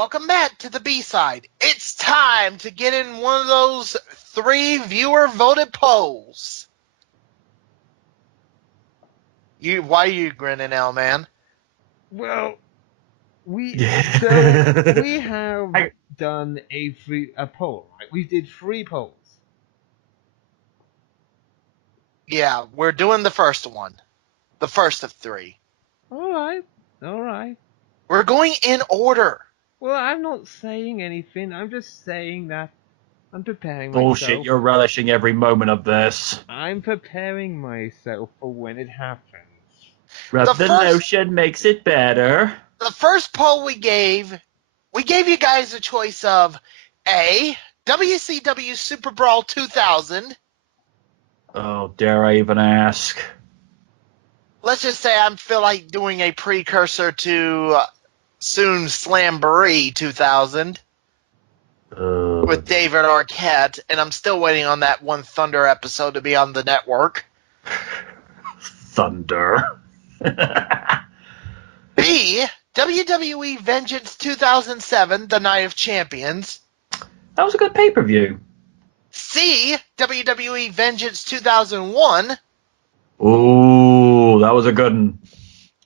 welcome back to the B-side. It's time to get in one of those 3 viewer-voted polls. Why are you grinning, L man? Well, we have done a poll, right? We did 3 polls. Yeah, we're doing the first one. The first of 3. All right. We're going in order. Well, I'm not saying anything. I'm just saying that I'm preparing myself. Bullshit, you're relishing every moment of this. I'm preparing myself for when it happens. Resolution makes it better. The first poll we gave you guys a choice of A, WCW Super Brawl 2000. Oh, dare I even ask? Let's just say I feel like doing a precursor to soon Slamboree 2000 with David Arquette, and I'm still waiting on that one Thunder episode to be on the network. Thunder. B, WWE Vengeance 2007, The Night of Champions. That was a good pay-per-view. C, WWE Vengeance 2001. Ooh, that was a good one.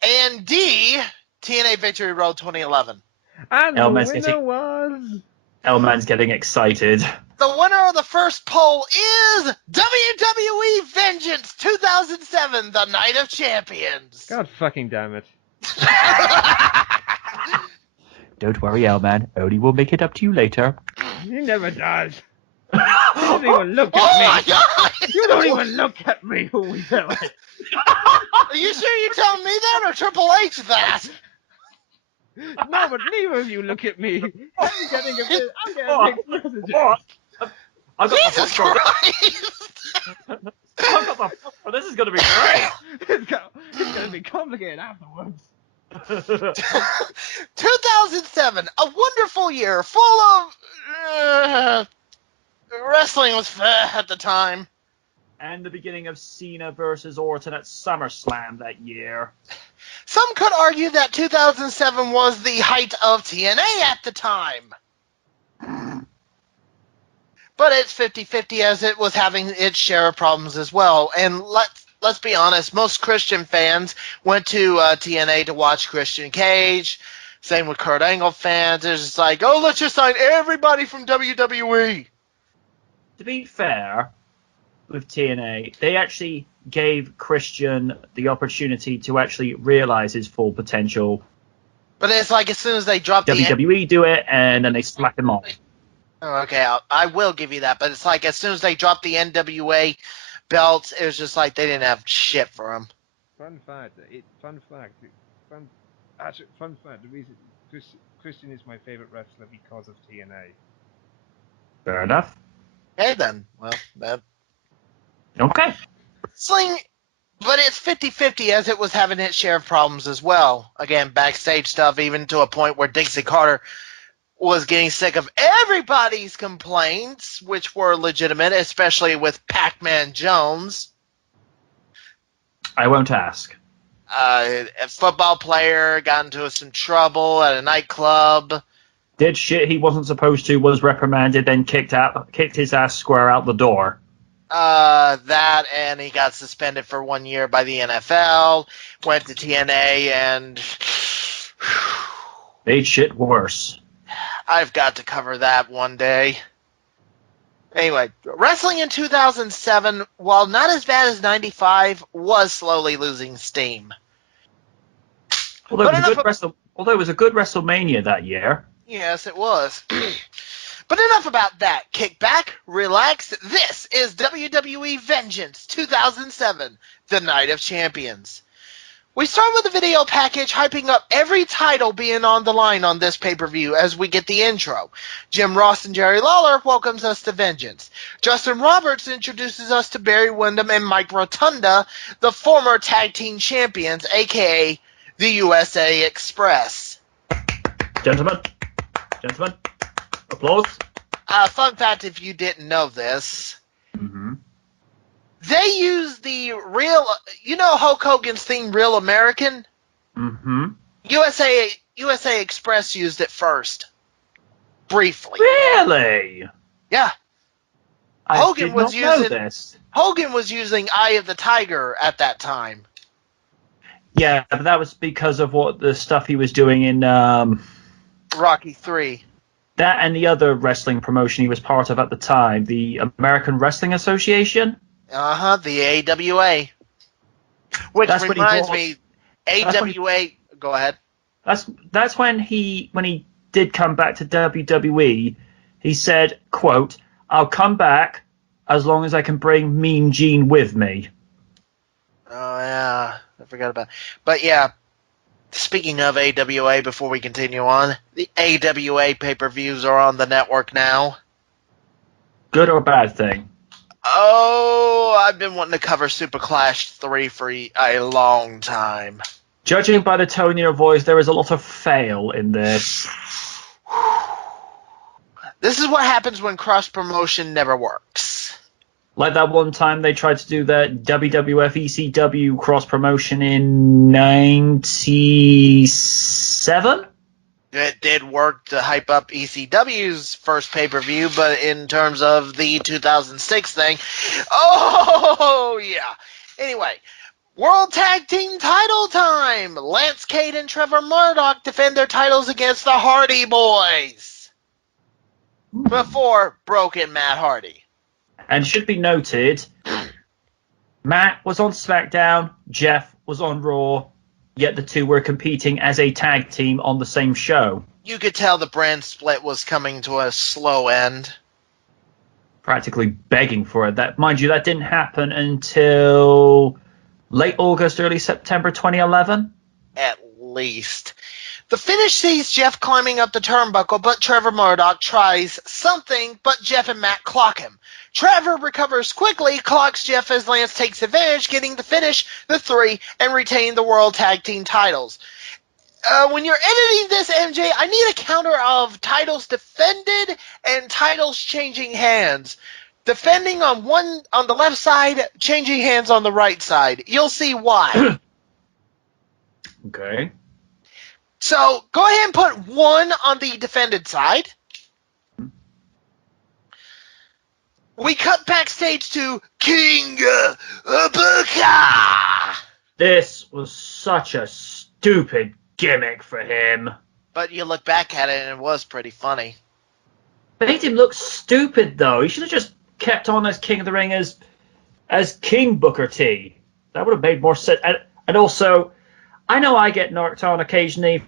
And D, TNA Victory Road 2011. And the winner was... Elman's getting excited. The winner of the first poll is WWE Vengeance 2007, The Night of Champions. God fucking damn it. Don't worry, Elman. Odie will make it up to you later. He never does. You don't even look at me. My God! You don't even look at me when we do it. Are you sure you're telling me that or Triple H that? No, but neither of you look at me. I'm getting a bit. mixed messages. Jesus Christ! I've got the phosphor. This is going to be great. It's going to be complicated afterwards. 2007, a wonderful year, full of wrestling was at the time. And the beginning of Cena versus Orton at SummerSlam that year. Some could argue that 2007 was the height of TNA at the time. But it's 50-50 as it was having its share of problems as well. And let's be honest, most Christian fans went to TNA to watch Christian Cage. Same with Kurt Angle fans. It's just like, oh, let's just sign everybody from WWE. To be fair, with TNA, they actually gave Christian the opportunity to actually realize his full potential. But it's like as soon as they drop WWE do it, and then they slap him off. Okay, I will give you that, but it's like as soon as they dropped the NWA belts, it was just like they didn't have shit for them. Fun fact. The reason Christian is my favorite wrestler because of TNA. Fair enough. Okay, then. Well, that... Okay. Wrestling, but it's 50-50 as it was having its share of problems as well. Again, backstage stuff, even to a point where Dixie Carter was getting sick of everybody's complaints, which were legitimate, especially with Pac-Man Jones. I won't ask. A football player got into some trouble at a nightclub. Did shit he wasn't supposed to, was reprimanded, then kicked his ass square out the door. That, and he got suspended for 1 year by the NFL, went to TNA, and... made shit worse. I've got to cover that one day. Anyway, wrestling in 2007, while not as bad as 95, was slowly losing steam. Although it was a good WrestleMania that year. Yes, it was. But enough about that. Kick back, relax. This is WWE Vengeance 2007, The Night of Champions. We start with a video package hyping up every title being on the line on this pay-per-view as we get the intro. Jim Ross and Jerry Lawler welcomes us to Vengeance. Justin Roberts introduces us to Barry Windham and Mike Rotunda, the former tag team champions, a.k.a. the USA Express. Gentlemen, applause. Fun fact if you didn't know this. Mm-hmm. They use the real, Hulk Hogan's theme, Real American? Mm-hmm. USA Express used it first. briefly. Really? Yeah. I Hogan did was not know using this. Hogan was using Eye of the Tiger at that time. Yeah, but that was because of what the stuff he was doing in Rocky 3. that and the other wrestling promotion he was part of at the time, the American Wrestling Association. The AWA. Which That's when he reminds brought. me, That's when he, AWA. Go ahead. that's when he did come back to WWE. He said, "quote I'll come back as long as I can bring Mean Gene with me." Oh yeah, I forgot about. But yeah, speaking of AWA, before we continue on, the AWA pay-per-views are on the network now. Good or bad thing? Oh, I've been wanting to cover Super Clash 3 for a long time. Judging by the tone in your voice, there is a lot of fail in this. This is what happens when cross-promotion never works. Like that one time they tried to do the WWF ECW cross promotion in '97. It did work to hype up ECW's first pay-per-view, but in terms of the 2006 thing, oh yeah. Anyway, World Tag Team title time! Lance Cade and Trevor Murdoch defend their titles against the Hardy Boys before Broken Matt Hardy. And it should be noted, Matt was on SmackDown, Jeff was on Raw, yet the two were competing as a tag team on the same show. You could tell the brand split was coming to a slow end. Practically begging for it. That, mind you, that didn't happen until late August, early September 2011. At least. The finish sees Jeff climbing up the turnbuckle, but Trevor Murdoch tries something, but Jeff and Matt clock him. Trevor recovers quickly, clocks Jeff as Lance takes advantage, getting the finish, the 3, and retaining the World Tag Team titles. When you're editing this, MJ, I need a counter of titles defended and titles changing hands. Defending on the left side, changing hands on the right side. You'll see why. Okay. So go ahead and put 1 on the defended side. We cut backstage to King Booker. This was such a stupid gimmick for him. But you look back at it and it was pretty funny. Made him look stupid, though. He should have just kept on as King of the Ring as King Booker T. That would have made more sense. And also, I know I get knocked on occasionally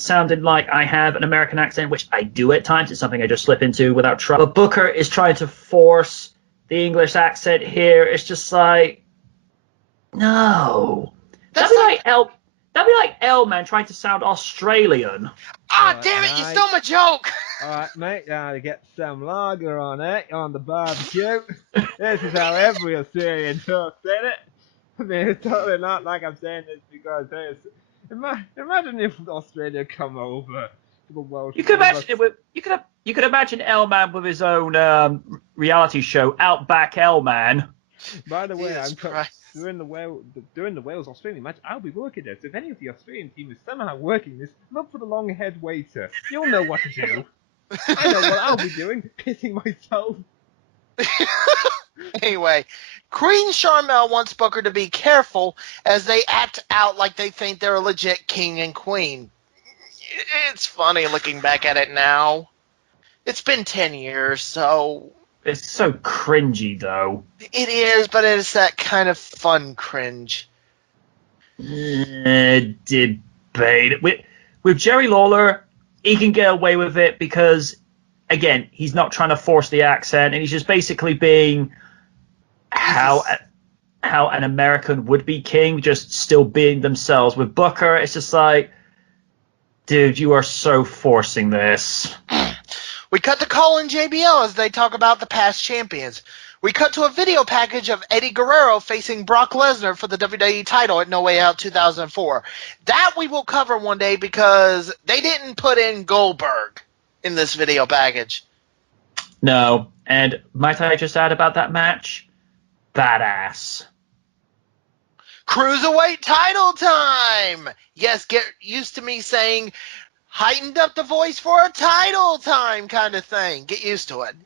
sounding like I have an American accent, which I do at times. It's something I just slip into without trying. But Booker is trying to force the English accent here. It's just like, no. That'd be like L-Man trying to sound Australian. Ah, damn it, you stole my joke. Alright, mate, now to get some lager on it, on the barbecue. This is how every Australian talks, ain't it? I mean, it's totally not like I'm saying this because there's... Imagine if Australia come over to the world. You could imagine it with, you could imagine L-Man with his own reality show, Outback L-Man. By the way, Jesus Christ. during the Wales Australian match, I'll be working this. If any of the Australian team is somehow working this, look for the long head waiter. You'll know what to do. I know what I'll be doing, pissing myself. Anyway, Queen Sharmell wants Booker to be careful as they act out like they think they're a legit king and queen. It's funny looking back at it now. It's been 10 years, so... It's so cringy, though. It is, but it's that kind of fun cringe. Debate. With Jerry Lawler, he can get away with it because, again, he's not trying to force the accent, and he's just basically being how an American would be king, just still being themselves. With Booker, it's just like, dude, you are so forcing this. We cut to Cole and JBL as they talk about the past champions. We cut to a video package of Eddie Guerrero facing Brock Lesnar for the WWE title at No Way Out 2004. That we will cover one day because they didn't put in Goldberg in this video package. No, and might I just add about that match? Badass. Cruiserweight title time! Yes, get used to me saying heightened up the voice for a title time kind of thing. Get used to it.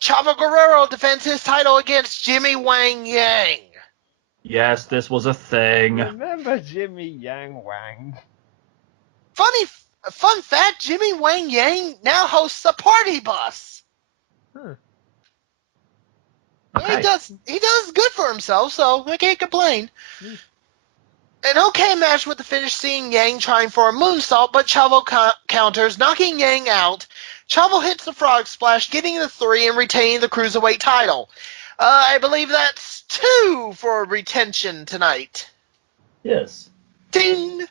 Chavo Guerrero defends his title against Jimmy Wang Yang. Yes, this was a thing. Remember Jimmy Yang Wang? Fun fact, Jimmy Wang Yang now hosts a party bus. Huh. Okay. He does good for himself, so I can't complain. An okay match with the finish, seeing Yang trying for a moonsault, but Chavo counters, knocking Yang out. Chavo hits the frog splash, getting the 3 and retaining the Cruiserweight title. I believe that's 2 for retention tonight. Yes. Ding! If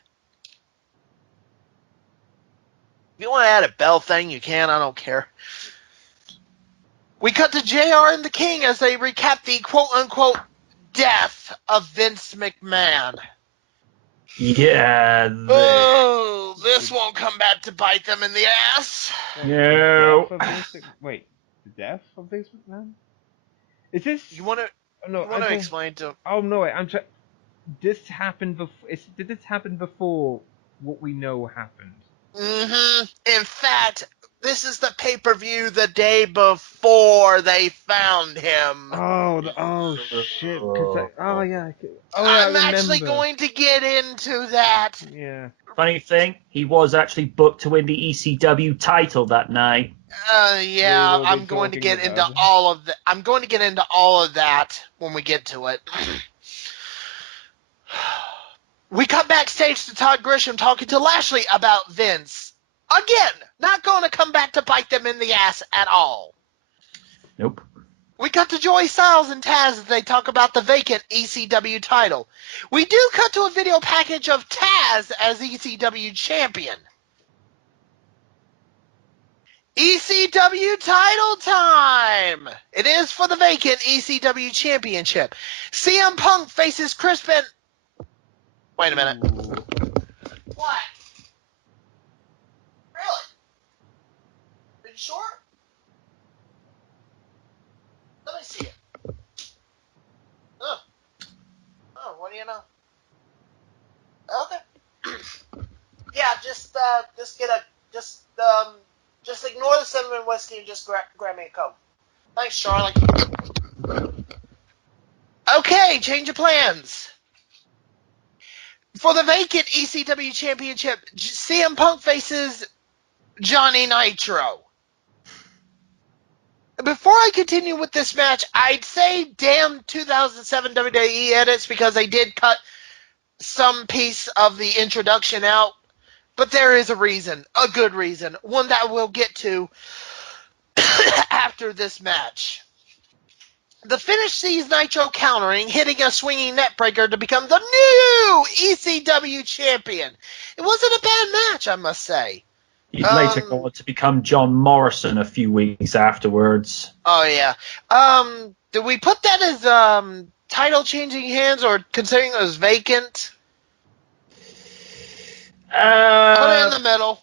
you want to add a bell thing, you can. I don't care. We cut to JR and the King as they recap the quote-unquote death of Vince McMahon. Yeah. Oh, this won't come back to bite them in the ass. No. Wait, the death of Vince McMahon? Is this? You want to? No, You want to explain to? Oh no, wait, I'm trying. This happened before. Did this happen before what we know happened? Mm-hmm. In fact, this is the pay-per-view the day before they found him. Oh shit! Oh yeah. I'm I actually remember. going to get into that. Yeah. Funny thing, he was actually booked to win the ECW title that night. Yeah, We will be I'm going to talking get into about it. all of that. I'm going to get into all of that when we get to it. We cut backstage to Todd Grisham talking to Lashley about Vince. Again, not going to come back to bite them in the ass at all. Nope. We cut to Joey Styles and Taz as they talk about the vacant ECW title. We do cut to a video package of Taz as ECW champion. ECW title time! It is for the vacant ECW championship. CM Punk faces Chris Ben... Wait a minute. What? Really? Are you sure? Let me see it. Oh, what do you know? Okay. Yeah, just ignore the cinnamon whiskey and just grab me a Coke. Thanks, Charlie. Okay, change of plans. For the vacant ECW championship, CM Punk faces Johnny Nitro. Before I continue with this match, I'd say damn 2007 WWE edits because they did cut some piece of the introduction out. But there is a reason, a good reason, one that we'll get to after this match. The finish sees Nitro countering, hitting a swinging neckbreaker to become the new ECW champion. It wasn't a bad match, I must say. He'd later go on to become John Morrison a few weeks afterwards. Oh, yeah. Did we put that as title changing hands or considering it was vacant? Put it in the middle.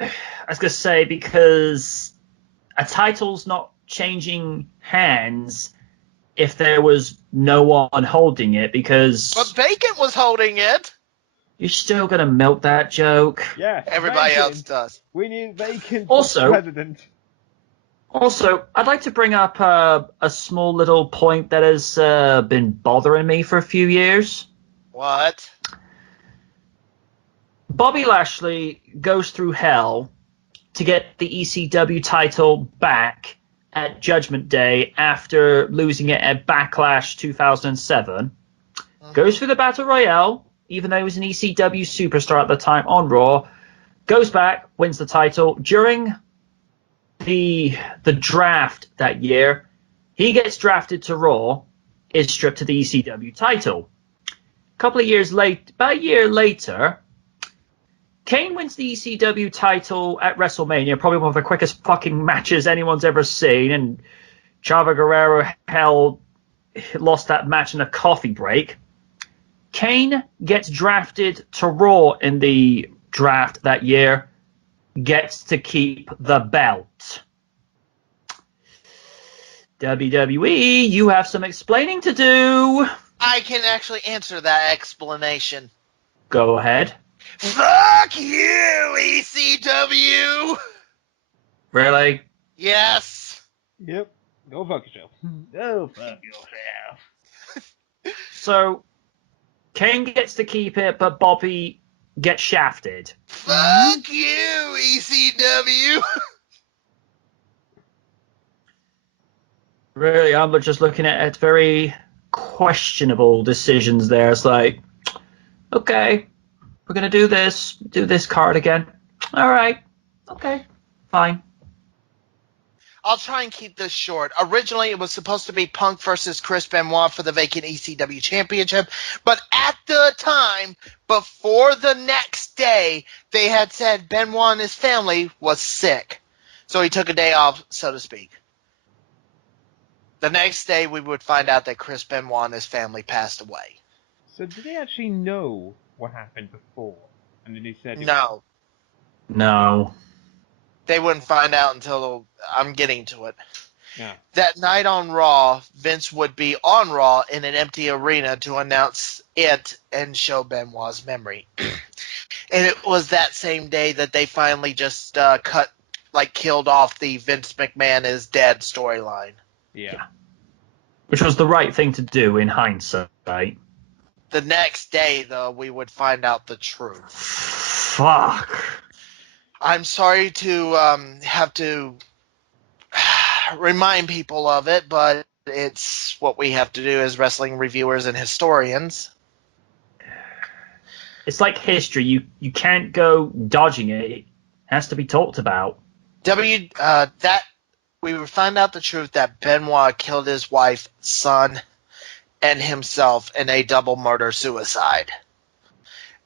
I was going to say, because a title's not changing hands if there was no one holding it, because... But vacant was holding it. You're still going to milk that joke. Yeah. Everybody vacant. else does. We need vacant Also- president. Also, I'd like to bring up a small little point that has been bothering me for a few years. What? Bobby Lashley goes through hell to get the ECW title back at Judgment Day after losing it at Backlash 2007. Goes through the Battle Royale, even though he was an ECW superstar at the time on Raw. Goes back, wins the title. During the draft that year, he gets drafted to Raw, is stripped to the ECW title. Couple of years late, about a year later, Kane wins the ECW title at WrestleMania, probably one of the quickest fucking matches anyone's ever seen, and Chavo Guerrero lost that match in a coffee break. Kane gets drafted to Raw in the draft that year, gets to keep the belt. WWE, you have some explaining to do. I can actually answer that explanation. Go ahead. Fuck you, ECW! Really? Yes! Yep. Go fuck yourself. Go fuck yourself. So, Kane gets to keep it, but Bobby gets shafted. Fuck you, ECW! Really, I'm just looking at very questionable decisions there. It's like, okay, we're gonna do this card again. All right, okay, fine. I'll try and keep this short. Originally, it was supposed to be Punk versus Chris Benoit for the vacant ECW championship, but at the time, before the next day, they had said Benoit and his family was sick. So he took a day off, so to speak. The next day, we would find out that Chris Benoit and his family passed away. So did they actually know what happened before? And then he said, No, No. they wouldn't find out until I'm getting to it. yeah. That night on Raw, Vince would be on Raw in an empty arena to announce it and show Benoit's memory. And it was that same day that they finally just killed off the Vince McMahon is dead storyline. Yeah. Which was the right thing to do in hindsight. The next day, though, we would find out the truth. Fuck. I'm sorry to have to remind people of it, but it's what we have to do as wrestling reviewers and historians. It's like history. You can't go dodging it. It has to be talked about. We would find out the truth that Benoit killed his wife, son, and himself in a double murder-suicide.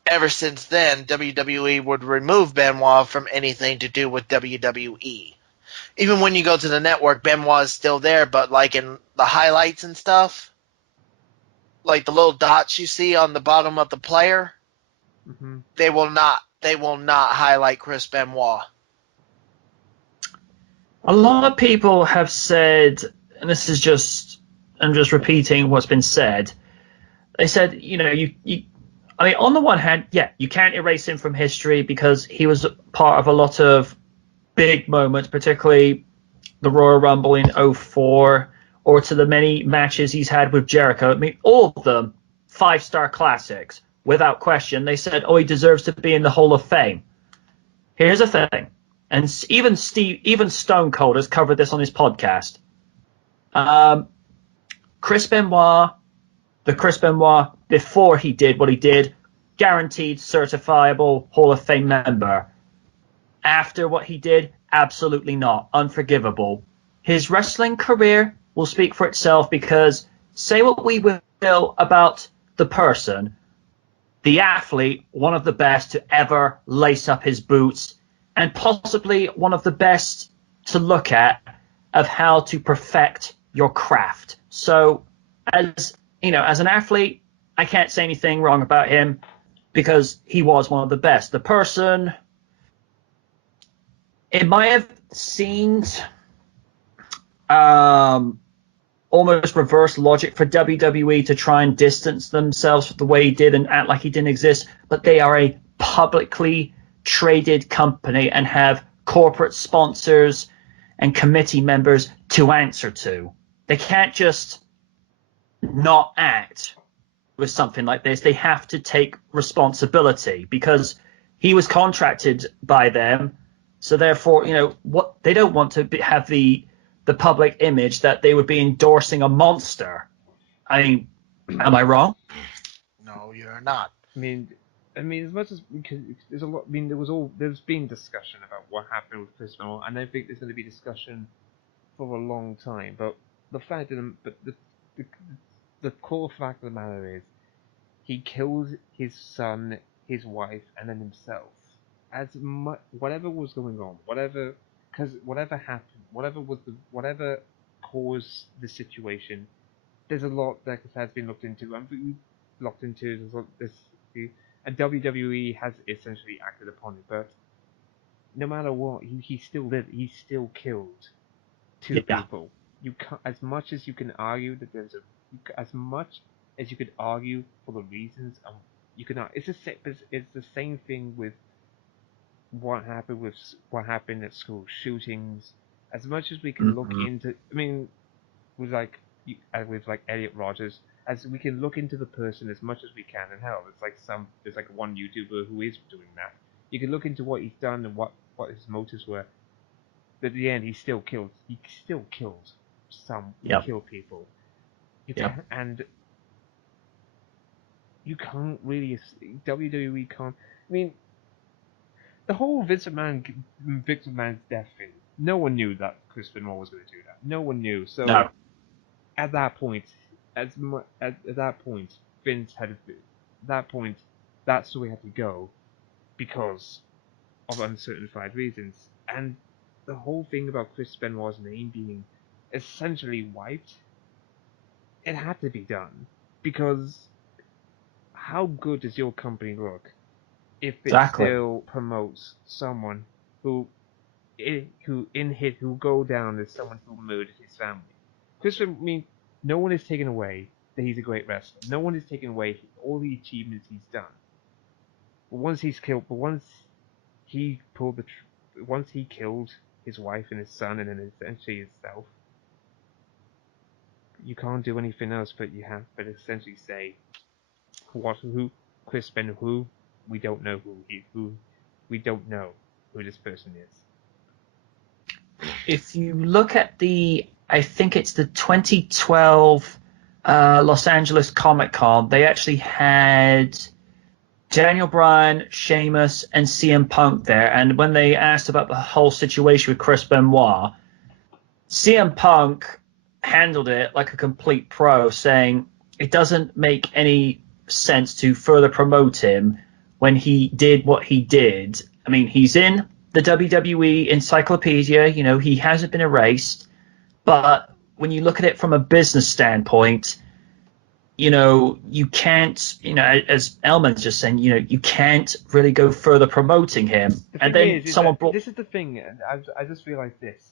Ever since then, WWE would remove Benoit from anything to do with WWE. Even when you go to the network, Benoit is still there, but like in the highlights and stuff, like the little dots you see on the bottom of the player, Mm-hmm. they will not highlight Chris Benoit. A lot of people have said, and I'm just repeating what's been said. They said, I mean, on the one hand, yeah, you can't erase him from history because he was part of a lot of big moments, particularly the Royal Rumble in 2004, or to the many matches he's had with Jericho. I mean, all of them 5-star classics, without question. They said, oh, he deserves to be in the Hall of Fame. Here's the thing, and even Stone Cold has covered this on his podcast. Chris Benoit, the Chris Benoit before he did what he did, guaranteed certifiable Hall of Fame member. After what he did, absolutely not. Unforgivable. His wrestling career will speak for itself because say what we will about the person, the athlete, one of the best to ever lace up his boots, and possibly one of the best to look at of how to perfect your craft. So as an athlete, I can't say anything wrong about him because he was one of the best. The person, it might have seemed almost reverse logic for WWE to try and distance themselves the way he did and act like he didn't exist, but they are a publicly traded company and have corporate sponsors and committee members to answer to. They can't just not act with something like this. They have to take responsibility because he was contracted by them. So therefore, what they don't want to have the public image that they would be endorsing a monster. I mean, am I wrong? No, you're not. I mean, as much as because there's a lot. I mean, there's been discussion about what happened with Chris Benoit, and I think there's going to be discussion for a long time. But the fact of the core fact of the matter is, he killed his son, his wife, and then himself. Whatever was going on, whatever happened, whatever caused the situation, there's a lot that has been looked into, and and WWE has essentially acted upon it. But no matter what, he still lived. He still killed two people. You can't, as much as you can argue that as much as you could argue for the reasons You cannot. It's the same thing with what happened at school shootings. As much as we can look into, I mean, with like Elliot Rogers, as we can look into the person as much as we can, and hell, there's like one YouTuber who is doing that. You can look into what he's done and what his motives were. But at the end, he still killed. He still killed some. He killed people. And you can't really. WWE can't. I mean, the whole Vince McMahon's death thing. No one knew that Chris Benoit was going to do that. No one knew. So at that point, at that point, Vince had. At that point, that's the way it had to go, because of uncertified reasons. And the whole thing about Chris Benoit's name being essentially wiped, it had to be done, because how good does your company look if it still promotes someone who go down as someone who murdered his family? I mean, no one is taking away that he's a great wrestler. No one is taking away all the achievements he's done. But once he killed his wife and his son, and then essentially himself, you can't do anything else. But essentially say Chris Benoit, who we don't know we don't know who this person is. If you look at I think it's the 2012 Los Angeles Comic Con, they actually had Daniel Bryan, Sheamus, and CM Punk there. And when they asked about the whole situation with Chris Benoit, CM Punk handled it like a complete pro, saying it doesn't make any sense to further promote him when he did what he did. I mean, he's in the WWE encyclopedia, he hasn't been erased, but when you look at it from a business standpoint, you can't, as Elman's just saying, you can't really go further promoting him. And then this is the thing, I just realized this.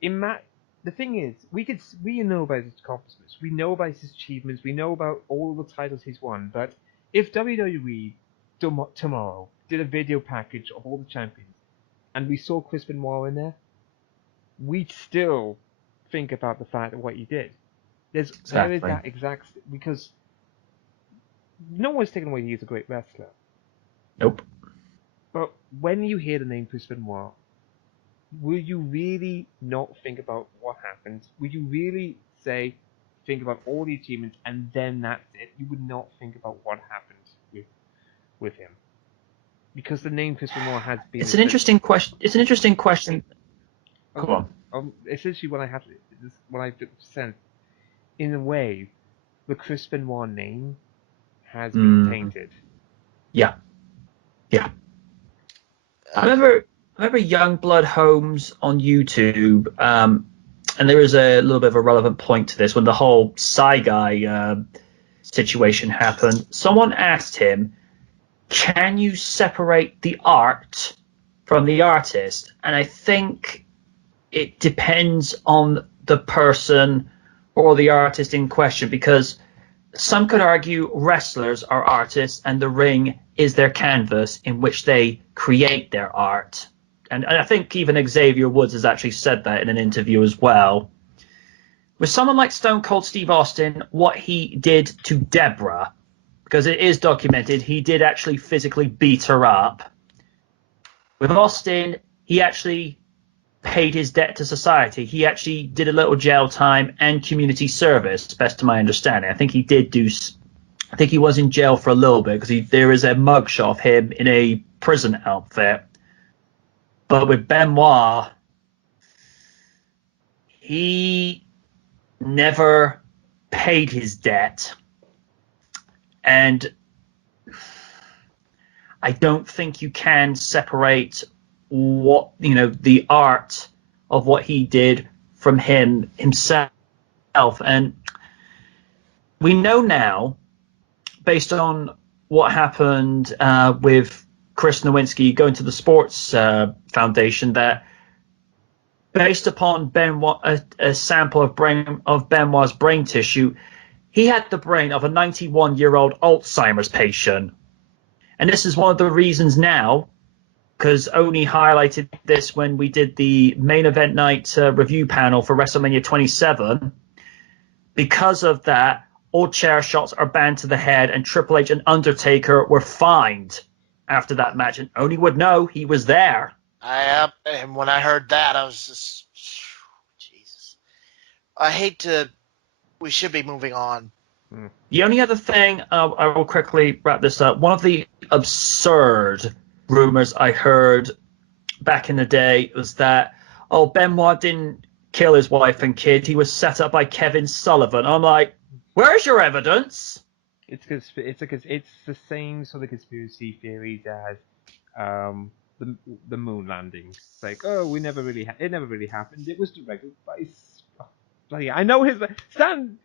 The thing is, we know about his accomplishments, we know about his achievements, we know about all the titles he's won, but if WWE tomorrow did a video package of all the champions, and we saw Chris Benoit in there, we'd still think about the fact of what he did. There is that exact, because no one's taken away he's a great wrestler. Nope. But when you hear the name Chris Benoit, will you really not think about what happened? Will you really think about all the achievements and then that's it? You would not think about what happened with him, because the name Chris Benoit has been. It's an interesting question. It's an interesting question. Come on. Essentially, what I sense, in a way, the Chris Benoit name has been tainted. Yeah. I remember Youngblood Holmes on YouTube, and there is a little bit of a relevant point to this. When the whole Psy Guy situation happened, someone asked him, can you separate the art from the artist? And I think it depends on the person or the artist in question, because some could argue wrestlers are artists and the ring is their canvas in which they create their art. And I think even Xavier Woods has actually said that in an interview as well. With someone like Stone Cold Steve Austin, what he did to Deborah, because it is documented, he did actually physically beat her up. With Austin, he actually paid his debt to society. He actually did a little jail time and community service, best to my understanding. I think he was in jail for a little bit, because there is a mugshot of him in a prison outfit. But with Benoit, he never paid his debt. And I don't think you can separate the art of what he did from himself. And we know now, based on what happened with Chris Nowinski going to the Sports Foundation, that based upon Benoit, a sample of Benoit's brain tissue, he had the brain of a 91-year-old Alzheimer's patient. And this is one of the reasons now, because Oni highlighted this when we did the main event night review panel for WrestleMania 27. Because of that, all chair shots are banned to the head, and Triple H and Undertaker were fined after that match. And Oni would know, he was there. And when I heard that, I was just, Jesus. We should be moving on. The only other thing, I will quickly wrap this up. One of the absurd rumors I heard back in the day was that, Benoit didn't kill his wife and kid. He was set up by Kevin Sullivan. I'm like, where's your evidence? It's the same sort of conspiracy theories as the moon landing. It's like, it never really happened. It was directed by bloody. I know his Stanley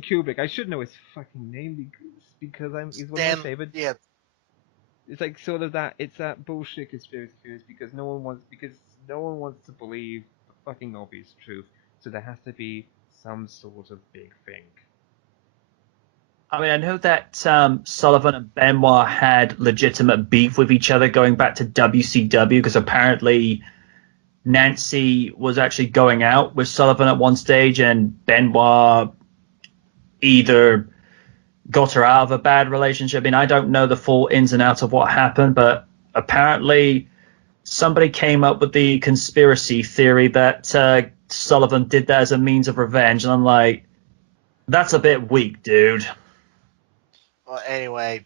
Kubrick. I should know his fucking name because he's one of my favorite. Yeah. It's like sort of that. It's that bullshit conspiracy theories because no one wants to believe the fucking obvious truth. So there has to be some sort of big thing. I mean, I know that Sullivan and Benoit had legitimate beef with each other going back to WCW because apparently Nancy was actually going out with Sullivan at one stage, and Benoit either got her out of a bad relationship. I mean, I don't know the full ins and outs of what happened, but apparently somebody came up with the conspiracy theory that Sullivan did that as a means of revenge, and I'm like, that's a bit weak, dude. Well, anyway,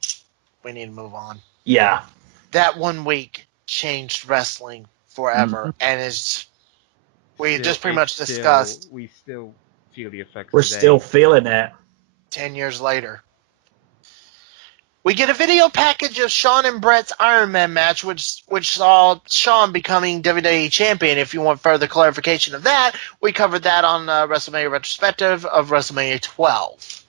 we need to move on. Yeah. That 1 week changed wrestling forever, and we just pretty much discussed. We still feel the effects. We're today. still feeling it. 10 years later. We get a video package of Shawn and Brett's Iron Man match, which saw Shawn becoming WWE champion. If you want further clarification of that, we covered that on WrestleMania Retrospective of WrestleMania 12.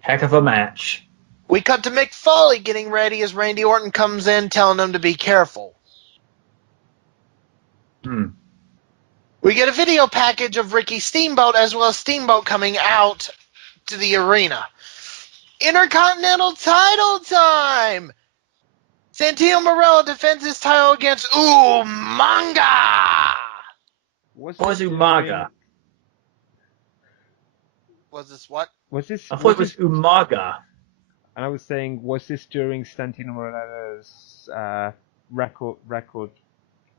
Heck of a match. We cut to Mick Foley getting ready as Randy Orton comes in, telling him to be careful. We get a video package of Ricky Steamboat as well as Steamboat coming out to the arena. Intercontinental title time! Santino Marella defends his title against Umaga! What was Umaga? Was this what? I thought it was Umaga. And I was saying, was this during Santino Marella's record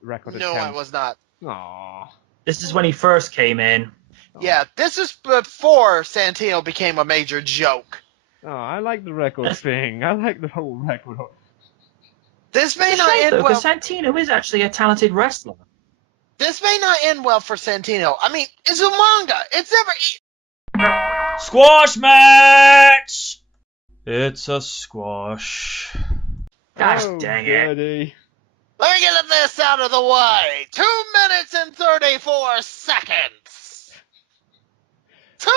No, attempt? I was not. Aww. This is when he first came in. Yeah, this is before Santino became a major joke. Oh, I like the record thing. I like the whole record. This may not end well. Because Santino is actually a talented wrestler. This may not end well for Santino. I mean, it's Umaga. It's never. Squash match! It's a squash. Gosh dang it. Let me get this out of the way. 2 minutes and 34 seconds. 2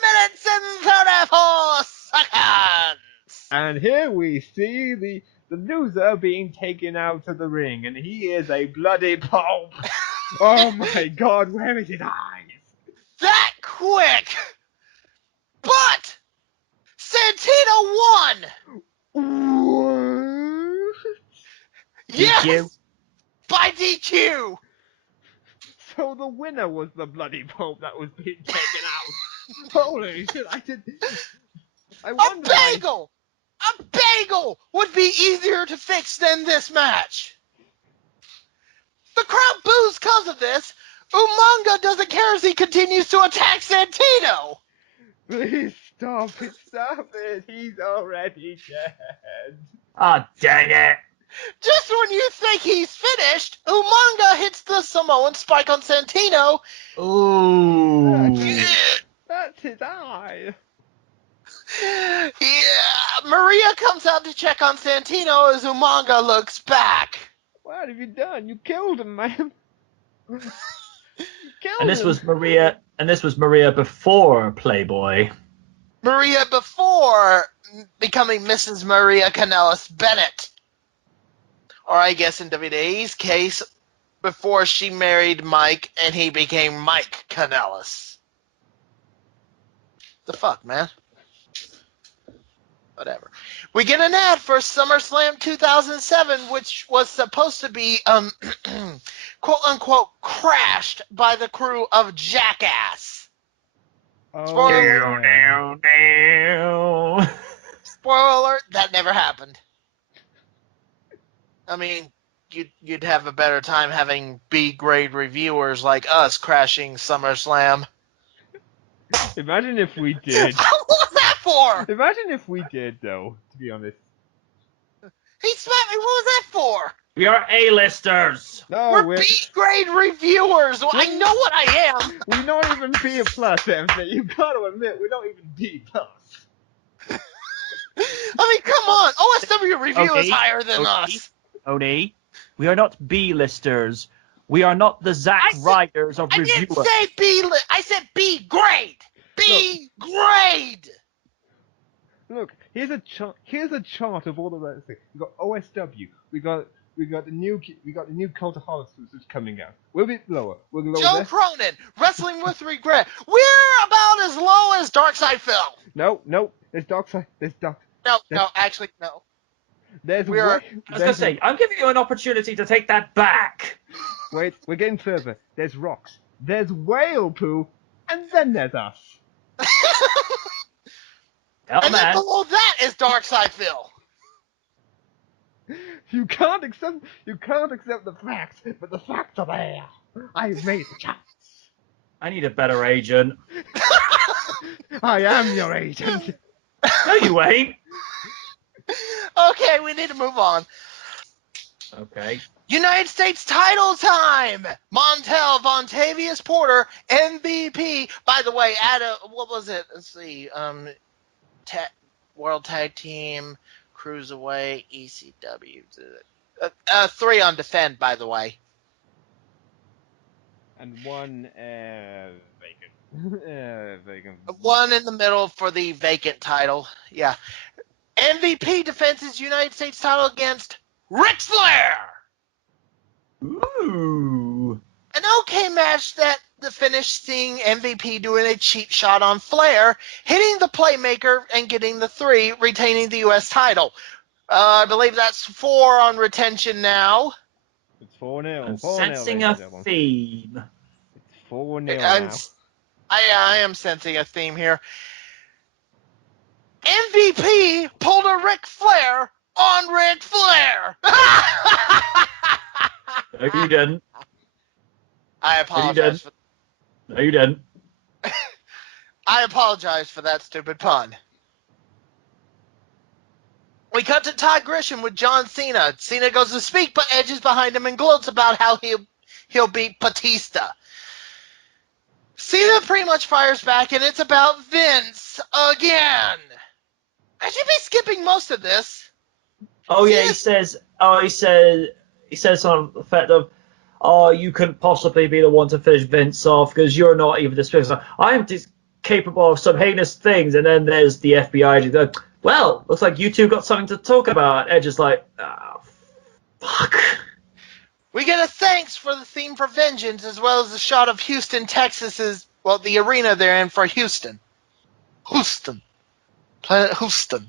minutes and 34 seconds. And here we see the loser being taken out of the ring, and he is a bloody pulp. Oh my God, where is his eyes? That quick. But Santino won. Yes! DQ? By DQ! So the winner was the bloody Pope that was being taken out. Holy shit, I wonder A bagel would be easier to fix than this match. The crowd boos because of this. Umaga doesn't care as he continues to attack Santino. Please stop it, he's already dead. Ah, dang it. Just when you think he's finished, Umaga hits the Samoan spike on Santino. Ooh. That's his eye. Yeah, Maria comes out to check on Santino as Umaga looks back. What have you done? You killed him, man. And this was Maria before Playboy. Maria before becoming Mrs. Maria Kanellis Bennett. Or I guess in WWE's case, before she married Mike and he became Mike Kanellis. The fuck, man? Whatever. We get an ad for SummerSlam 2007, which was supposed to be, quote unquote, crashed by the crew of Jackass. Oh, Spoiler, Down. spoiler alert, that never happened. I mean, you'd have a better time having B-grade reviewers like us crashing SummerSlam. Imagine if we did. What was that for? Imagine if we did, though, to be honest. He smacked me. What was that for? We are A-listers. No, We're B-grade reviewers. Well, I know what I am. we're not even B+, MC. You gotta admit, we're not even D+. I mean, come on. OSW review is higher than us. Oni, we are not B-listers. We are not the Zack Ryders of I reviewers. didn't say B-list. I said B-grade. B-grade. Look, here's a chart of all the rest things. We got OSW. We got the new Cultaholics that's coming out. We're a bit lower. We're lower. Joe there. Cronin, Wrestling with Regret. We're about as low as Darkside Phil. No. There's Darkside. No, actually, no. There's We are- Wa- I was going to say, I'm giving you an opportunity to take that back. Wait, we're getting further. There's Rocks. There's Whale Poo, and then there's us. Hell, And then man. below that is Darkside Phil. You can't accept the facts, but the facts are there. I made the charts. I need a better agent. I am your agent. No, you ain't. Okay, we need to move on. Okay. United States title time! Montel Vontavious Porter, MVP. By the way, what was it? Let's see. World Tag Team, Cruiserweight, ECW. 3 on defend, by the way. And one vacant. 1 in the middle for the vacant title. Yeah. MVP defends his United States title against Ric Flair! Ooh. An okay match that the finish seeing MVP doing a cheap shot on Flair, hitting the playmaker and getting the 3, retaining the U.S. title. I believe that's 4 on retention now. It's 4-0. I'm 4-0, sensing a ladies and gentlemen. theme. It's 4-0 now. I am sensing a theme here. MVP pulled a Ric Flair on Ric Flair. No, you didn't. I apologize. No, you didn't. I apologize for that stupid pun. We cut to Todd Grisham with John Cena. Cena goes to speak, but Edge is behind him and gloats about how he'll beat Batista. Cena pretty much fires back, and it's about Vince again. I should be skipping most of this. Oh yeah, he says something to the effect of, "Oh, you couldn't possibly be the one to finish Vince off because you're not even this person. I'm just capable of some heinous things." And then there's the FBI agent going, "Well, looks like you two got something to talk about." Edge is like, "Ah, fuck." We get a thanks for the theme for Vengeance, as well as a shot of Houston, Texas's, well, the arena they're in for Houston. Planet Houston.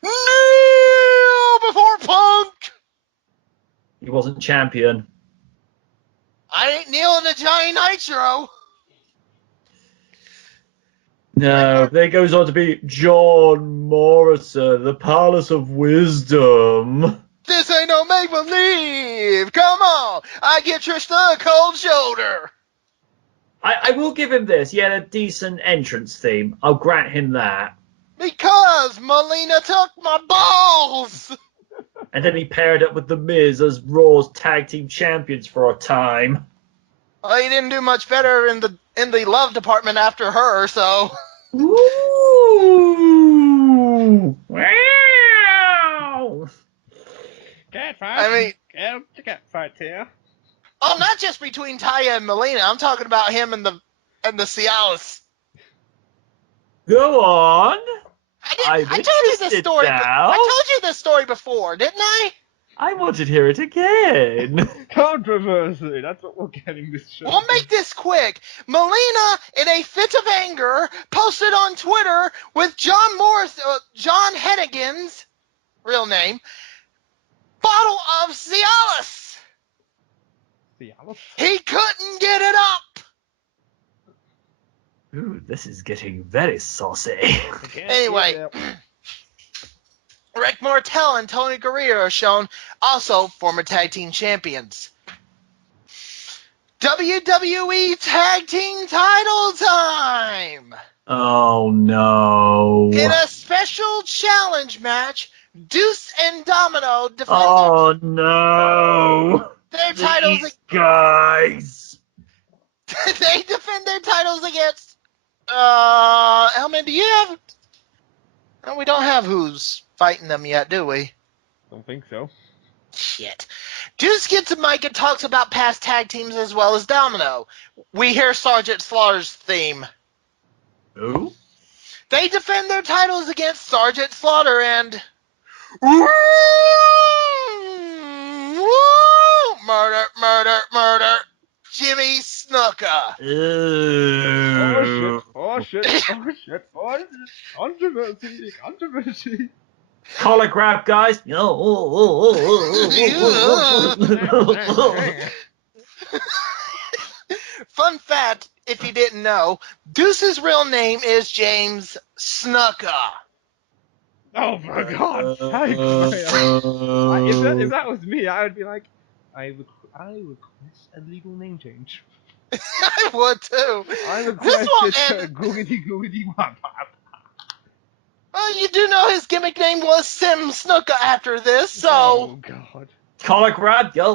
No! Before Punk! He wasn't champion. I ain't kneeling to Johnny Nitro. No, then it goes on to be John Morrison, the Palace of Wisdom. This ain't no make-believe. Come on. I give Trish the cold shoulder. I will give him this. He had a decent entrance theme. I'll grant him that. Because Melina took my balls. And then he paired up with The Miz as Raw's tag team champions for a time. Well, he didn't do much better in the love department after her, so. Ooh! Wow! Cat fight. I mean, cat fight here. oh, not just between Taya and Melina. I'm talking about him and the Cialis. Go on. I told you this story. I told you this story before, didn't I? I want to hear it again. Controversy. That's what we're getting this show. We'll make this quick. Melina, in a fit of anger, posted on Twitter with John Hennigan's real name, bottle of Cialis. Cialis? He couldn't get it up. Ooh, this is getting very saucy. Anyway, Rick Martel and Tony Gurria are shown, also former tag team champions. WWE Tag Team Title time! Oh no. In a special challenge match, Deuce and Domino defend no. their titles. These guys. They defend their titles against. Elman, do you have? No, we don't have who's fighting them yet, do we? Don't think so. Shit. Deuce gets a mic and talks about past tag teams as well as Domino. We hear Sergeant Slaughter's theme. Who? They defend their titles against Sergeant Slaughter and... Woo! Murder, murder, murder. Jimmy Snuka. Ew. Oh shit. Controversy. Collar grab, guys. Fun fact, if you didn't know, Deuce's real name is James Snuka. Oh my god. If that was me, I would be like, I request a legal name change. I would too. I This request one, it and, googity wap. well, you do know his gimmick name was Sim Snuka after this, so... Oh god. Collar grab. Mayday.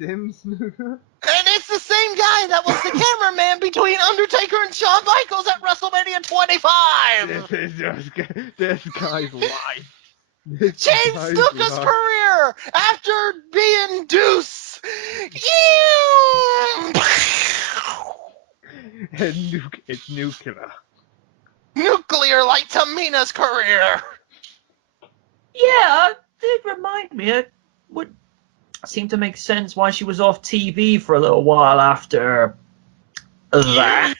Sim Snooker. And it's the same guy that was the cameraman between Undertaker and Shawn Michaels at WrestleMania 25. This guy's life. James Snuka's career after being Deuce. It's nuclear. Nuclear like Tamina's career. Yeah, it did remind me. It would seem to make sense why she was off TV for a little while after that.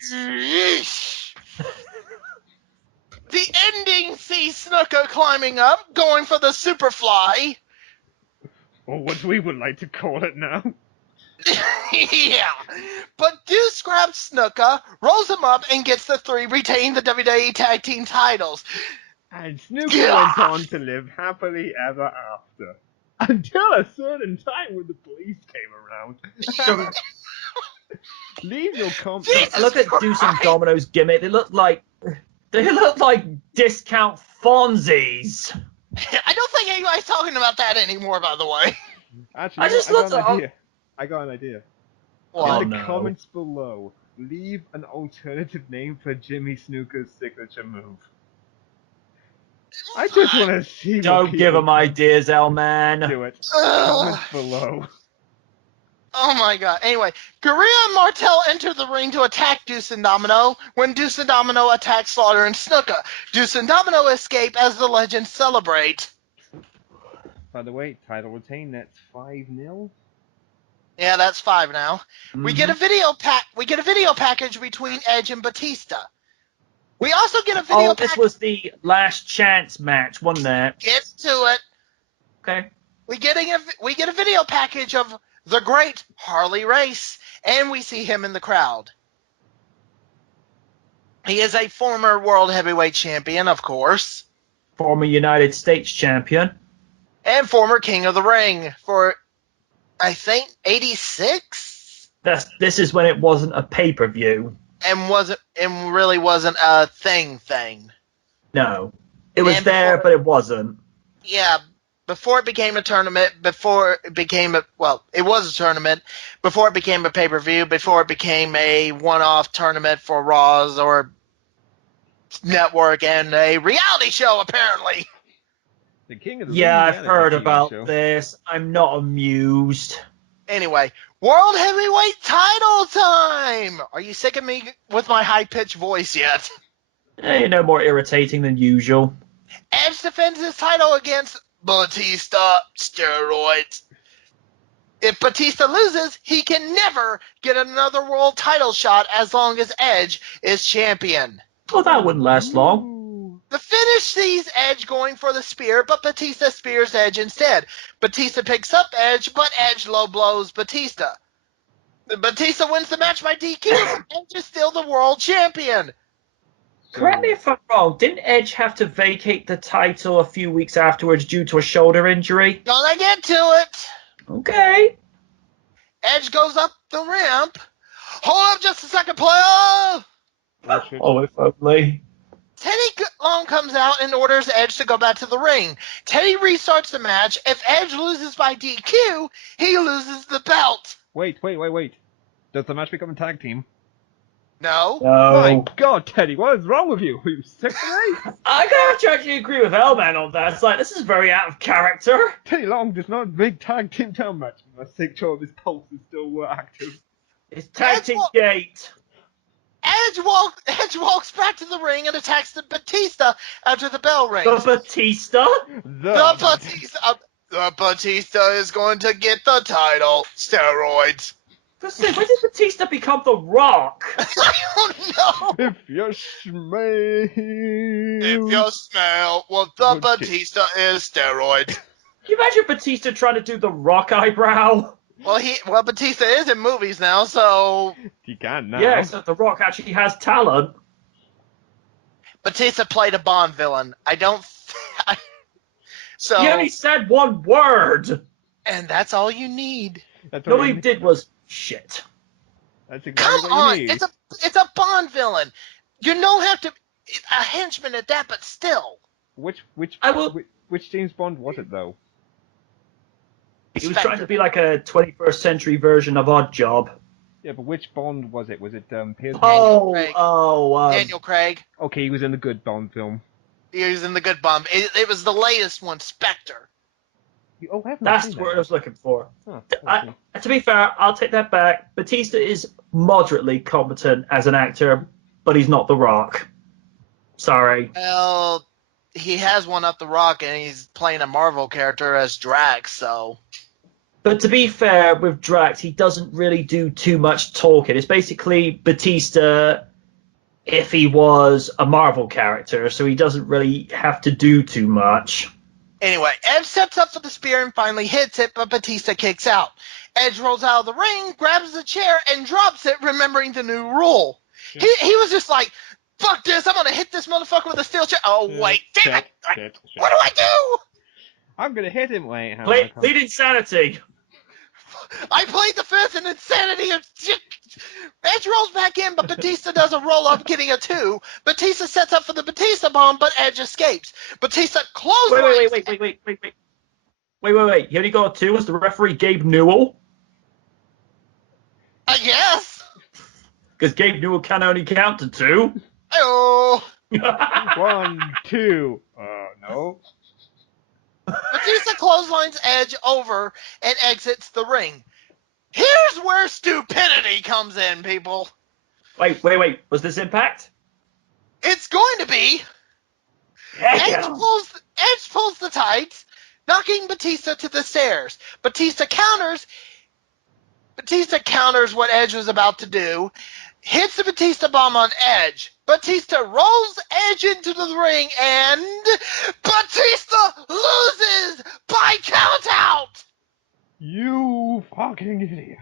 The ending sees Snuka climbing up, going for the Superfly. Or what we would like to call it now. Yeah. But Deuce grabs Snuka, rolls him up, and gets the three retaining the WWE Tag Team titles. And Snooker went on to live happily ever after. Until a certain time when the police came around. Leave your comments. Jesus Look at Christ. Deuce and Domino's gimmick. They look like discount Fonzies. I don't think anybody's talking about that anymore, by the way. Actually, I just looked at- I got an idea. Well, In the no. comments below, leave an alternative name for Jimmy Snooker's signature move. I just want to see. Don't give him ideas, L-Man. Do it. Ugh. Comments below. Oh my god. Anyway, Gurria and Martel enter the ring to attack Deuce and Domino when Deuce and Domino attack Slaughter and Snuka. Deuce and Domino escape as the legends celebrate. By the way, title retained. That's 5-0. Yeah, that's 5 now. We get a video package between Edge and Batista. We also get a video Oh, this was the last chance match, wasn't it? Get to it. Okay. We get a video package of the great Harley Race, and we see him in the crowd. He is a former World Heavyweight Champion, of course, Former United States champion. and former King of the Ring for, I think, 86, This is when it wasn't a pay-per-view. and really wasn't a thing. No. It was And there, before- but it wasn't. Yeah, before it became a tournament, it was a tournament, before it became a pay-per-view, before it became a one-off tournament for Raws or Network and a reality show, apparently. The King of the Yeah, Ring I've reality heard TV about show. this. I'm not amused. Anyway, World Heavyweight title time! Are you sick of me with my high-pitched voice yet? No more irritating than usual. Edge defends his title against Batista steroids. If Batista loses, he can never get another world title shot as long as Edge is champion. Well, that wouldn't last long. Ooh. The finish sees Edge going for the spear, but Batista spears Edge instead. Batista picks up Edge, but Edge low blows Batista. Batista wins the match by DQ. Edge is still the world champion. Correct me if I'm wrong, didn't Edge have to vacate the title a few weeks afterwards due to a shoulder injury? Gonna get to it. Okay. Edge goes up the ramp. Hold up just a second, player. Oh, if only. Teddy Long comes out and orders Edge to go back to the ring. Teddy restarts the match. If Edge loses by DQ, he loses the belt. Wait. Does the match become a tag team? No. My God, Teddy, what is wrong with you? Are you sick today? I'm gonna have to actually agree with Hellman on that. It's like, this is very out of character. Teddy Long does not make tag team title match. Must make sure his pulse is still active. It's tag team gate. Edge walks back to the ring and attacks the Batista after the bell rings. The Batista? The Batista is going to get the title. Steroids. When did Batista become The Rock? I don't know. If you smell. Well, the Batista is steroids. Can you imagine Batista trying to do the Rock eyebrow? Well, Batista is in movies now, so You can now. Yeah, except The Rock actually has talent. Batista played a Bond villain. So He only said one word. and that's all you need. That's All what he you- did was shit. That's exactly Come what on, you need. it's a Bond villain. You don't have to a henchman at that, but still. Which James Bond was it though? He was trying to be like a 21st century version of Oddjob. Yeah, but which Bond was it? Was it Pierce? Craig. Daniel Daniel Craig. Okay, he was in the good Bond film. He was in the good Bond. It was the latest one, Spectre. Oh, I haven't That's seen what I that. was looking for. Oh, To be fair, I'll take that back. Batista is moderately competent as an actor, but he's not The Rock. Sorry. Well, he has one up the rock, and he's playing a Marvel character as Drax, so. But to be fair, with Drax, he doesn't really do too much talking. It's basically Batista if he was a Marvel character, so he doesn't really have to do too much. Anyway, Edge steps up for the spear and finally hits it, but Batista kicks out. Edge rolls out of the ring, grabs the chair, and drops it, remembering the new rule. Yeah. He was just like, fuck this, I'm gonna hit this motherfucker with a steel chair. Oh, wait, damn it! Shit. What do I do? I'm gonna hit him. Wait, hang on. Plead insanity. I played the fifth and insanity of shit. Edge rolls back in, but Batista does a roll up, getting a 2. Batista sets up for the Batista bomb, but Edge escapes. Batista clotheslines. Wait. He only got a 2. Was the referee Gabe Newell? I guess. Because Gabe Newell can only count to 2. Oh. 1, 2. No. Batista clotheslines Edge over and exits the ring. Here's where stupidity comes in, people. Wait. Was this Impact? It's going to be. Edge pulls the tights, knocking Batista to the stairs. Batista counters what Edge was about to do, hits the Batista bomb on Edge. Batista rolls Edge into the ring, and Batista loses by countout. You fucking idiot.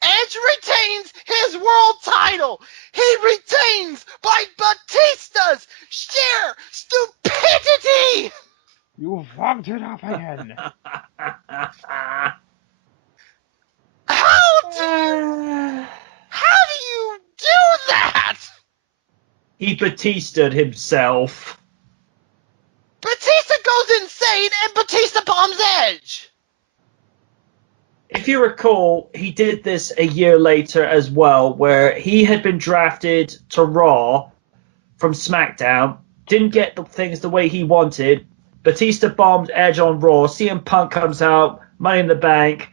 Edge retains his world title. He retains by Batista's sheer stupidity. You fucked it up again. How do you do that? He Batista'd himself. Batista goes insane and Batista bombs Edge. If you recall, he did this a year later as well, where he had been drafted to Raw from SmackDown, didn't get the things the way he wanted. Batista bombed Edge on Raw. CM Punk comes out, Money in the Bank,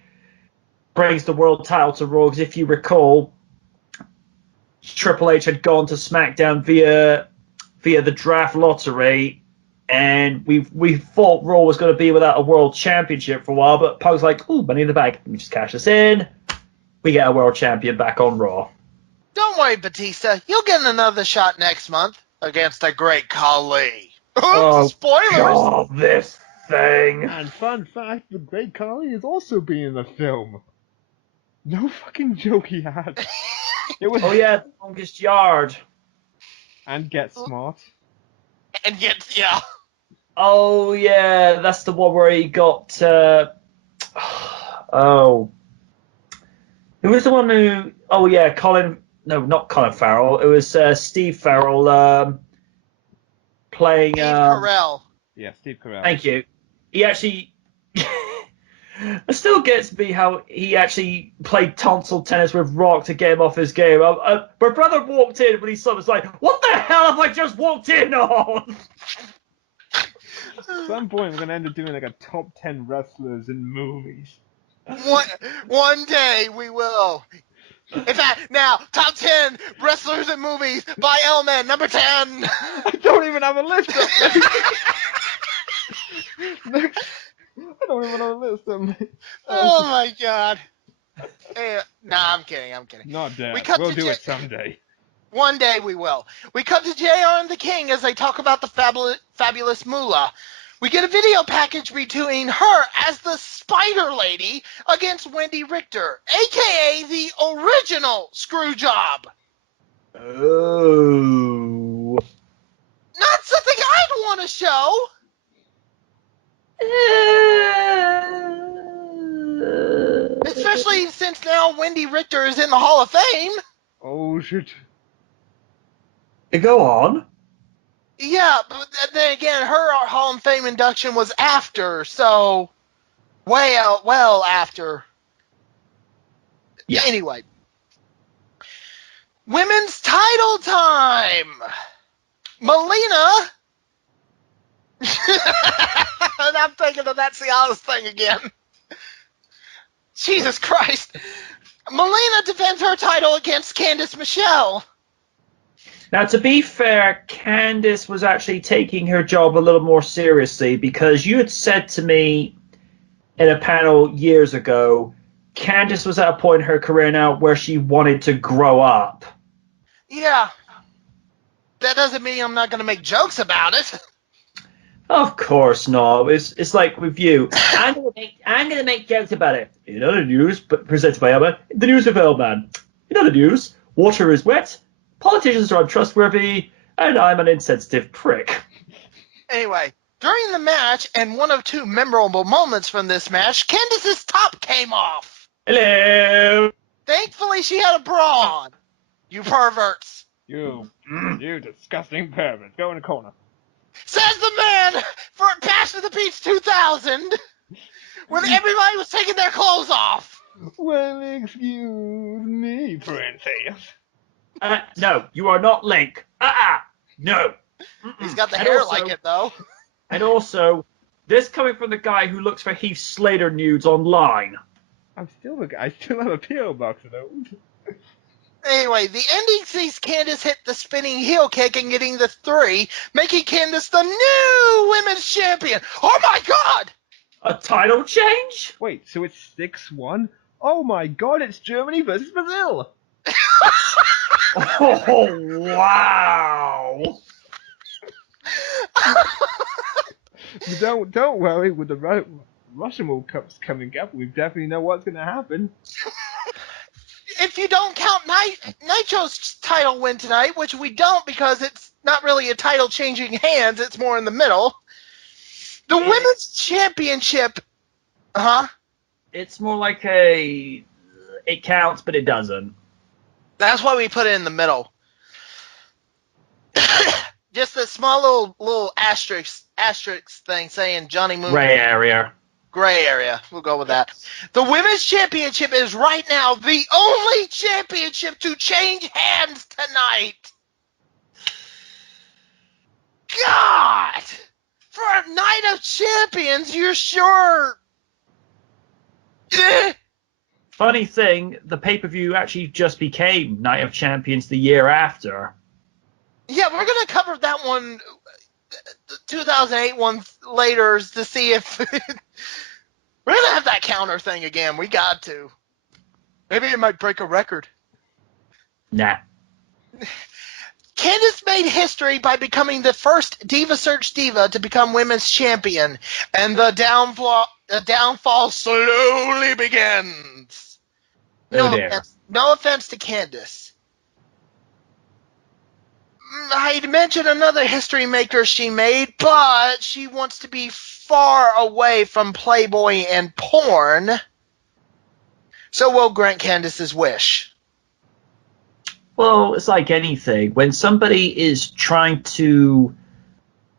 brings the world title to Raw. Because if you recall, Triple H had gone to SmackDown via via the draft lottery, and we thought Raw was going to be without a world championship for a while, but Pug's like, ooh, money in the bag. Let me just cash this in. We get a world champion back on Raw. Don't worry, Batista. You'll get another shot next month against the Great Khali. Oh, Spoilers! God, this thing. And fun fact, the Great Khali is also being in the film. No fucking joke he had. It was. Oh, yeah, longest yard. And Get Smart. And yet, yeah. Oh, yeah, that's the one where he got... oh. Who was the one who... Oh, yeah, Colin... No, not Colin Farrell. It was Steve Farrell playing... Steve Carell. Yeah, Steve Carell. Thank you. He actually... It still gets me how he actually played tonsil tennis with Rock to get him off his game. My brother walked in when he saw it, was like, what the hell have I just walked in on? At some point, we're going to end up doing like a top 10 wrestlers in movies. One day we will. In fact, now, top 10 wrestlers in movies by L-Man, number 10. I don't even have a list of them. I don't even have a list of them. Oh my god. Nah, I'm kidding. Not dead. We'll do it someday. One day we will. We cut to JR and the King as they talk about the fabulous Moolah. We get a video package between her as the Spider Lady against Wendy Richter, a.k.a. the original Screwjob. Oh. Not something I'd want to show. Especially since now Wendy Richter is in the Hall of Fame. Oh, shit. Go on. Yeah, but then again, her Hall of Fame induction was after, so well after. Yeah. Anyway, women's title time. Melina. And I'm thinking of that Cialis thing again. Jesus Christ. Melina defends her title against Candice Michelle. Now, to be fair, Candice was actually taking her job a little more seriously, because you had said to me in a panel years ago, Candice was at a point in her career now where she wanted to grow up. Yeah. That doesn't mean I'm not going to make jokes about it. Of course not. It's like with you. I'm gonna make jokes about it. In other news, presented by Elman, the news of Elman. In other news, water is wet, politicians are untrustworthy, and I'm an insensitive prick. Anyway, during the match, and one of two memorable moments from this match, Candice's top came off. Hello. Thankfully, she had a bra on. You perverts. You disgusting pervert. Go in the corner. Says the man for Bash of the Beach 2000, when everybody was taking their clothes off. Well, excuse me, princess. No, you are not Link. No. He's got the And hair also- like it, though. And also, this coming from the guy who looks for Heath Slater nudes online. I still have a P.O. box of those. Anyway, the ending sees Candice hit the spinning heel kick and getting the 3, making Candice the new women's champion. Oh my god! A title change? Wait, so it's 6-1? Oh my god, it's Germany versus Brazil! Oh, wow. Don't worry, with the Russian World Cup's coming up, we definitely know what's going to happen. If you don't count Nitro's title win tonight, which we don't because it's not really a title changing hands, it's more in the middle. The women's championship, It's more like it counts, but it doesn't. That's why we put it in the middle. Just a small little asterisk thing saying Johnny Moon. Gray area. Gray area. We'll go with that. The women's championship is right now the only championship to change hands tonight. God! For a night of champions, you're sure? Funny thing, the pay-per-view actually just became Night of Champions the year after. Yeah, we're gonna cover that one, the 2008 one later to see if we're gonna have that counter thing again. We got to. Maybe it might break a record. Nah. Candice made history by becoming the first Diva Search Diva to become women's champion, and the downfall slowly begins. Oh dear. No offense to Candice. I'd mention another history maker she made, but she wants to be far away from Playboy and porn. So we'll grant Candice's wish. Well, it's like anything. When somebody is trying to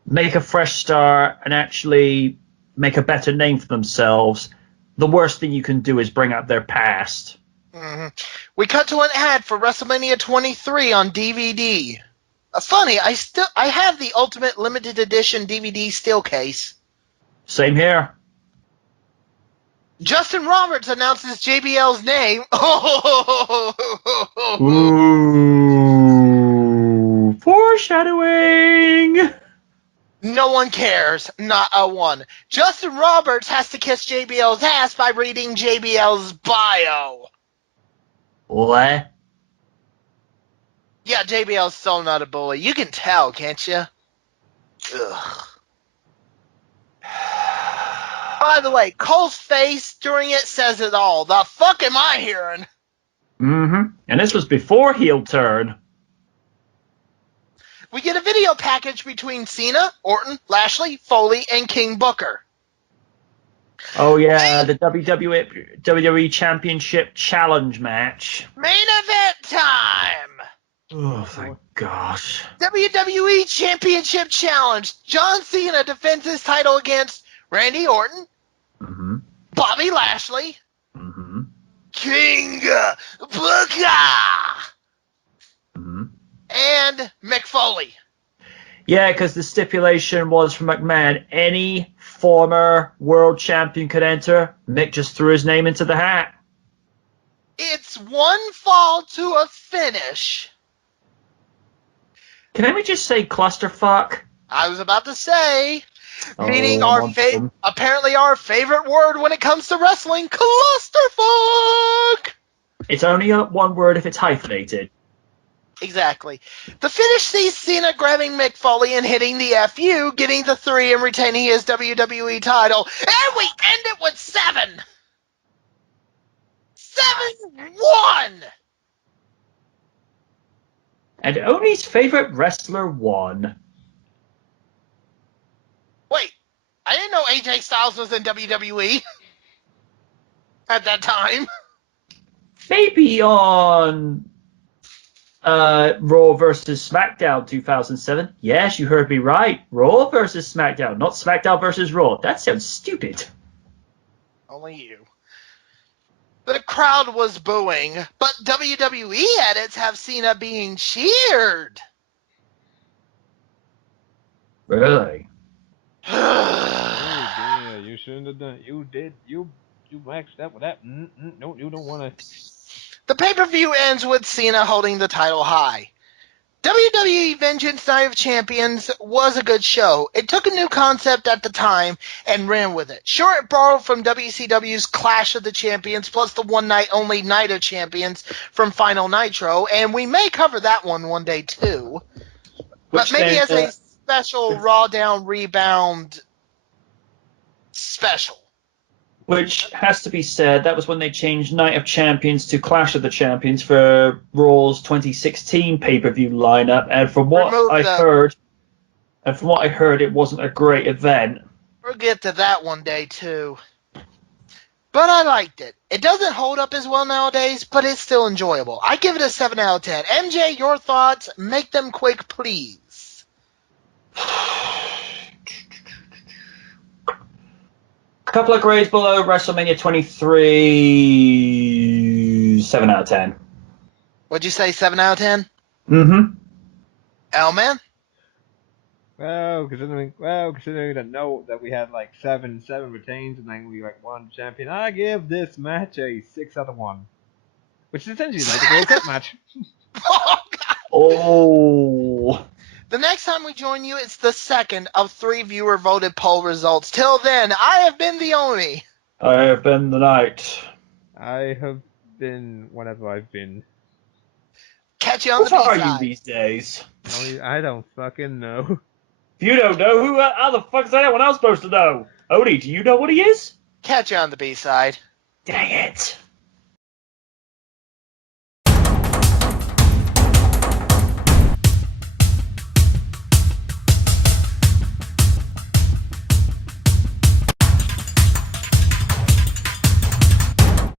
make a fresh start and actually make a better name for themselves, the worst thing you can do is bring up their past. Mm-hmm. We cut to an ad for WrestleMania 23 on DVD. Funny, I have the Ultimate Limited Edition DVD steel case. Same here. Justin Roberts announces JBL's name. Ooh, foreshadowing. No one cares. Not a one. Justin Roberts has to kiss JBL's ass by reading JBL's bio. What? Yeah, JBL's still not a bully. You can tell, can't you? Ugh. By the way, Cole's face during it says it all. The fuck am I hearing? Mm-hmm. And this was before heel turn. We get a video package between Cena, Orton, Lashley, Foley, and King Booker. Oh yeah, the WWE Championship Challenge match. Main event time! Oh, thank gosh. WWE Championship Challenge. John Cena defends his title against Randy Orton, Mm-hmm. Bobby Lashley, Mm-hmm. King Booker, Mm-hmm. and Mick Foley. Yeah, because the stipulation was from McMahon, any former world champion could enter. Mick just threw his name into the hat. It's one fall to a finish. Can we just say clusterfuck? I was about to say, meaning Oh, apparently our favorite word when it comes to wrestling, clusterfuck. It's only one word if it's hyphenated. Exactly. The finish sees Cena grabbing Mick Foley and hitting the FU, getting the 3 and retaining his WWE title. And we end it with 7. 7-1! And Oni's favorite wrestler won. Wait, I didn't know AJ Styles was in WWE at that time. Maybe on Raw versus SmackDown 2007. Yes, you heard me right. Raw versus SmackDown, not SmackDown versus Raw. That sounds stupid. Only you. The crowd was booing, but WWE edits have Cena being cheered. Really? Yeah, you shouldn't have done it. You did. You maxed up with that. No, you don't want to. The pay-per-view ends with Cena holding the title high. WWE Vengeance Night of Champions was a good show. It took a new concept at the time and ran with it. Sure, it borrowed from WCW's Clash of the Champions plus the one-night-only Night of Champions from Final Nitro, and we may cover that one day too. But maybe as a special Raw Down Rebound special. Which has to be said, that was when they changed Night of Champions to Clash of the Champions for Raw's 2016 pay-per-view lineup, and from what I heard, it wasn't a great event. We'll get to that one day too. But I liked it. It doesn't hold up as well nowadays, but it's still enjoyable. I give it a 7 out of 10. MJ, your thoughts? Make them quick, please. A couple of grades below WrestleMania 23, 7 out of 10. What'd you say, 7 out of 10? Mm-hmm. L-Man? Well, considering the note that we had like seven retains and then we like one champion, I give this match a 6 out of 1, which is essentially like a World Cup match. Oh, God. Oh. The next time we join you, it's the second of 3 viewer-voted poll results. Till then, I have been the Oni. I have been the Knight. I have been whatever I've been. Catch you on the What are B-side. you these days? I don't fucking know. If you don't know, how the fuck is anyone else supposed to know? Odie, do you know what he is? Catch you on the B-side. Dang it.